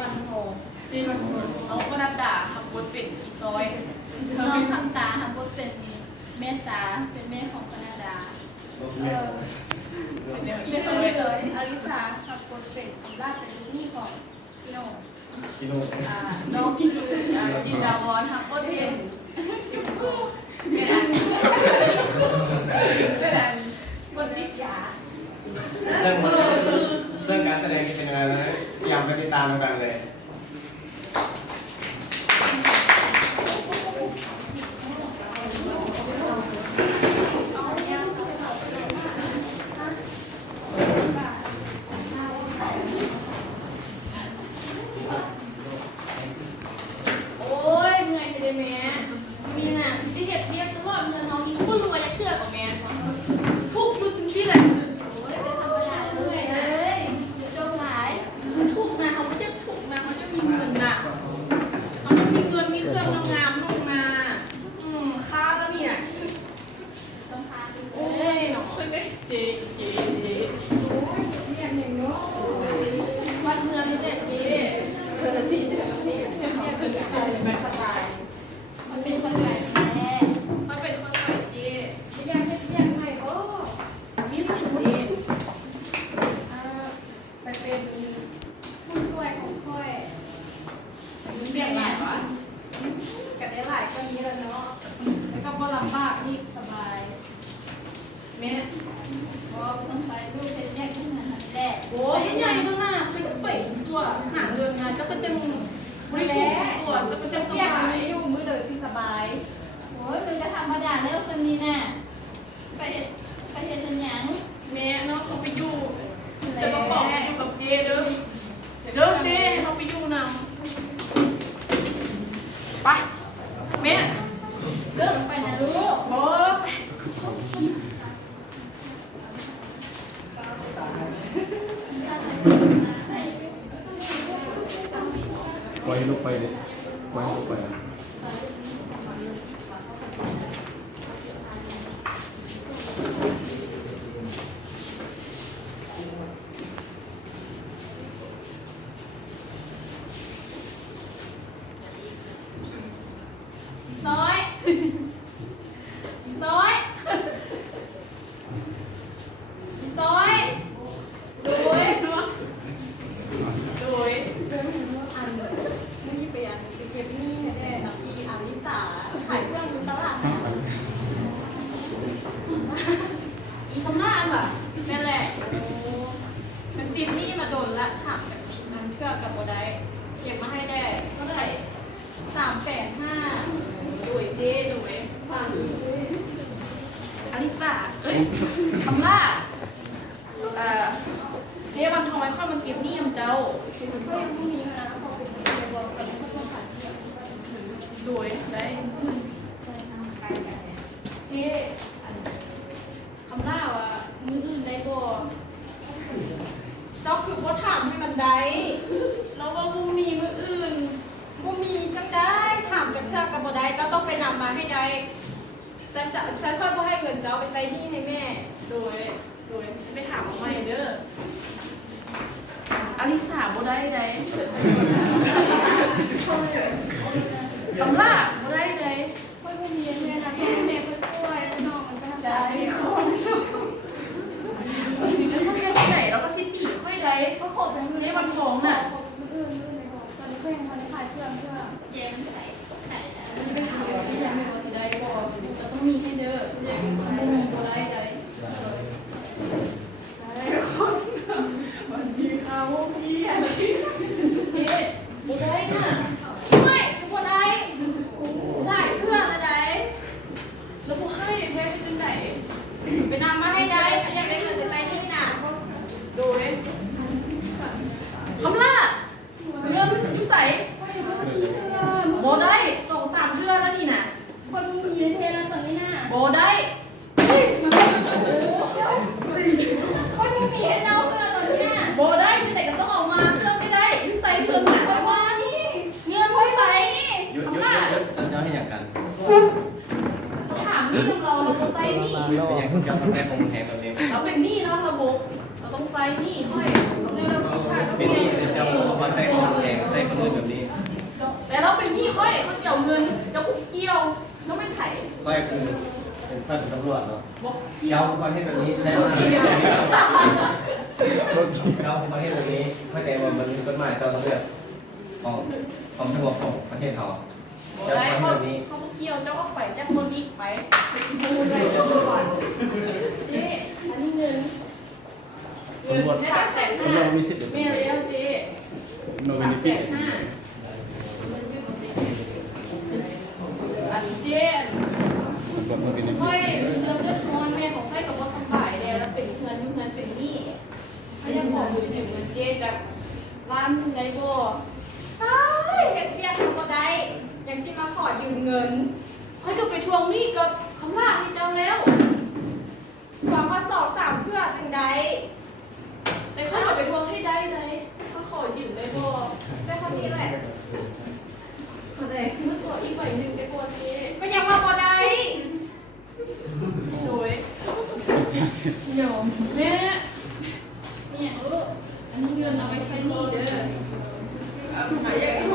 มันโทน้องก็นัดด่าขับรถเป็นอีก้อยน้องคำตาทำก็เป็นแม่ตาเป็นแม่ของคณดาเป็นเดียว เรียกคนนี้เลยอลิสาขับรถเป็นราชเป็นนี่ของพี่โน่ กิโล น้องชื่อจินดาวรขับรถเป็นจุ๊บกู้เป็นอันคนติดยาซึ่งการแสดงจะเป็นยังไงนะพยายามไปติดตามกันเลยโอ้ยเมื่อยจะได้แม่มีน่ะที่เห็ดเรียกตลอดเงินน้องอีกก็รวยจะเชื่อกับแม่ทุกยุดจึงสิแหละโอ้ยเป็นธรรมดาเลยจงหลายทุกนะเขาไม่ใช่ทุกนะเขาจะมีเงินนะเขาจะมีเงินมีเครื่องงามๆลงมาค่าแล้วเนี่ยต้องพาดูโอ้ยหนอเจ๊โอ้ยเนี่ยหนึ่งเนาะวัดเมืองนี่แหละเจ๊ไม่สบาย มันเป็นคนใส่แม่ มันเป็นคนใส่เจเรียกใหม่โอ้มีเป็นเจไปเป็นผู้ช่วยของค่อยเรียกหลายวะกันได้หลายก็นี้แล้วเนาะแล้วก็บ่ลำบากนี่สบายแม่ พอต้องไปรูปเป็นแยกขึ้นมาแรก โอ้ยใหญ่ต้องหน้าไปไปตัวหาเงินงานจะก็จะไม่ได้ตัวจะก็จะส เรียก บา ไม่ ย อยู่มือเลยที่สบายโอ้ยมันจะธรรมดาแล้วคนนี้น่ะไปเห็นทันยัง แม่เนาะเขาไปอยู่จะมาบอกอยู่กับเจเด้อเด้อเจเขาไปอยู่นำไปแม่เด้อ ไปนะลูก โอ้ ปล่อยลูกไปดิปล่อยลูกไป น้อยน้อยน้อยโดย โดยอันนี่ไปอันเก็บนี่แน่ๆนะพี่อาริสาขายเครื่องอยู่ตลาดอีคำล่าอันแบบนั่นแหละโอ้มันติดนี่มาโดนละถามมันเชื่อกับโบได้เก็บมาให้ได้เท่าไหร่350,000โดยเจ๊โดยฟังอาริสาเอ้ยคำล่าเจ๊วันทองไว้ข้อมันเก็บนี่ยมเจ้าโดยได้เจ๊คำล่าว่ามืออื่นได้บ่เจ้าคือพ่อถามให้มันได้แล้วว่ามูมีมืออื่นมูมีจังได้ถามจากเชือกกับบ่ได้เจ้าต้องไปนำมาให้ได้ฉันค่อยบ่ให้เงินเจ้าไปใส่หนี้ให้แม่โดยฉันไปถามเอาใหม่เด้ออลิสาบ่ได้ได้คำล่าบ่ได้ได้ ค่อยพูดมีแม่นะแม่ค่อยป่วยน้องมันก็ทำใจ คนแล้วก็เส้นไหนแล้วก็ซิตี้ค่อยได้ ก็ขบทั้ง เจ๊วันทองน่ะ อื่นในบอกตอนนี้ก็ยังไม่ได้ขายเครื่องเพื่อเย็นใส่ไข่แล้ว ไม่ได้เกี่ยวที่ยังไม่พอสิได้บ่จะต้องมีให้เด้อยังบ่มีบ่ได้ได้วันที่เขาพี่เจ๊บ่ได้น่ะ ไม่ทุกคนได้ ค่อยเขาเสียวเงินเจ้าเกี่ยวน้องเป็นไผ่ ไม่คือเป็นข้าเป็นตำรวจเนาะ บอกเกี่ย เจ้าว ประเทศแบบนี้แซ่บมากเจ้าประเทศแบบนี้เข้าใจว่ามันมีกฎหมายตอนเลือกของทั้งหมดของประเทศเขา บอก เจ้า ได้ ประเทศ เขา แบบนี้ เขาเกี่ยวเจ้าก็ไปจากคนนี้ไปดูได้ก่อนเจ๊อันนี้เงินเงิน350,000 ตำรวจมีสิทธิ์ แม่เลี้ยวเจ๊ โนเบนิฟิต 350,000อันเจ๊ ตำรวจโนเบนิฟิ ค่อย ต เรื่องเลือดร้อนแม่ของค่อยกับว่าสบายแล้วเป็นเงินเป็นหนี้ถ้ายังบอกอยู่ถึงเงินเจ๊จากล้านนึงได้บ่ ตายเฮ็ดเรียกก็บ่ได้ยังสิมาขอยืมเงิน ค่อยก็ไปทวงหนี้กับคำลาให้เจ้าแล้ว หวังว่าสอบ3เทื่อจังใด แต่ค่อยก็ไปทวงให้ได้เลยเขาขอยืมได้บ่ แต่คนนี้แหละ มันขออีกใบหนึ่งได้บ่เจ๊ ก็ยังว่าบ่ได้ โดยยอมแม่เนี่ยอันนี้เงินเอาไปใช้หนี้เด้อหมายอย่างนี้ผ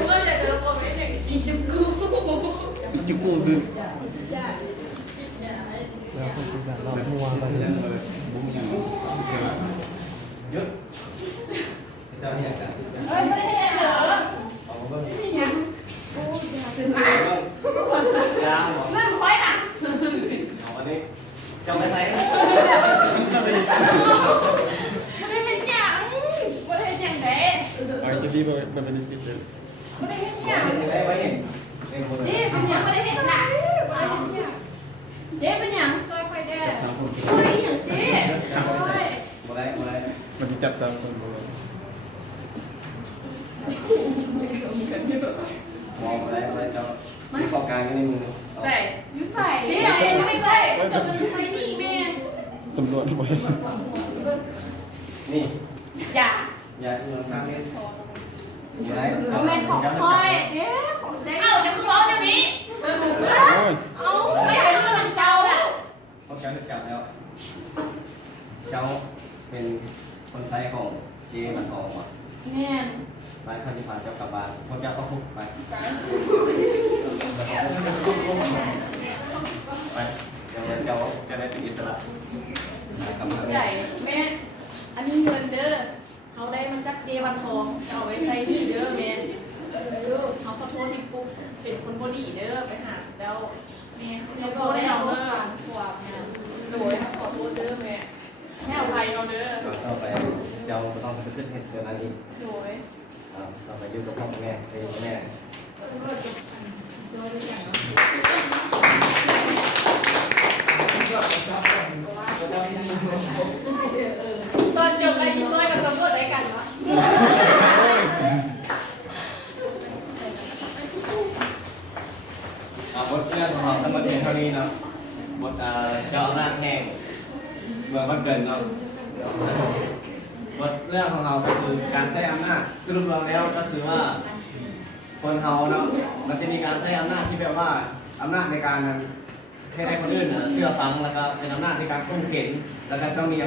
มก็อยากจะระบบไว้หนึ่งกินจุกู จุกูคือ อย่า แล้วก็คือแบบเราทั่วไปเลยบุ้งอย่าง หยุดเจ้าเนี่ยกัน เฮ้ยไม่ได้เหรอ เอามาเบิ่ง นี่ยังโอ้ยอย่าเป็นไร ยาวบอก เรื่องค่อยน่ะ เอาอันนี้เจ้าไปใส่เจ้าไป ไม่ได้เป็นอย่างไม่ได้อย่างเด้ ไอ้จะดีแบบโนเบนิฟิตเลย ไม่ได้เป็นอ อย่ า ย่าง ได้ไว้เห็นในคน เจ๊เป็นอย่างไม่ได้เป็นหนักเจ๊เป็นอย่าง ซอยค่อยแด้ ช่วยอย่างเจ๊ช่วย บ่ได้บ่ได้ มันจะจับตามคนเลย มองบ่ได้บ่ได้เจ้ามีของกลางอยู่ในมือ ใส่ยุ่ใส่เจ๊อะไรไม่ใส่เสริมเป็นใส่นี่แม่ ตำรวจไป นี่ อย่า อย่าเงินข้างนี้อยู่ไหน เอาแม่ของค่อยเด้ของได้ เอ้าจะคุณร้องเดี๋ยวนี้ โอ้ย เอ้าไม่เห็นกำลังเจ้าแล้ว เขาเจ้าจับแล้ว เจ้าเป็นคนไซของเจมันทองว่ะ แน่น ไปพันธิพาเจ้ากลับบ้านพวกเจ้าก็คุกไป ไปเดี๋ยวเจ้าจะได้เป็นอิสระกลับมา ใหญ่แม่อันนี้เงินเด้อเขาได้มาจากเจวันทองจะเอาไว้ใส่ที่เด้อแม่เด้อเขาขอโทษที่ปุ๊บเป็นคนบดีเด้อไปหาเจ้าแม่เขาโทษได้เอาเด้อขวบเนี่ยโดยขอโทษเด้อแม่แค่อภัยเราเด้อ ต่อไปเจ้าต้องไปขึ้นเหตุเกินนั้นอีก โดย ต่อไปอยู่กับพ่อกับแม่ไปอยู่กับแม่ ตอนจบไปยิ้มเลยกับตำรวจได้กันวะ บทเรื่องของเราทั้งหมดเพียงเท่านี้เนาะบทเจ้าอำนาจแห่งเมืองบ้านเกิดเนาะบทเรื่องของเราก็คือการใช้อำนาจสรุปรวมแล้วก็คือว่า คนเฮาเนาะมันจะมีการใช้อำนาจที่แบบว่าอำนาจในการให้ได้คนอื่นเชื่อฟังแล้วก็เป็นอำนาจในการข่มเข็นแล้วก็ต้องมี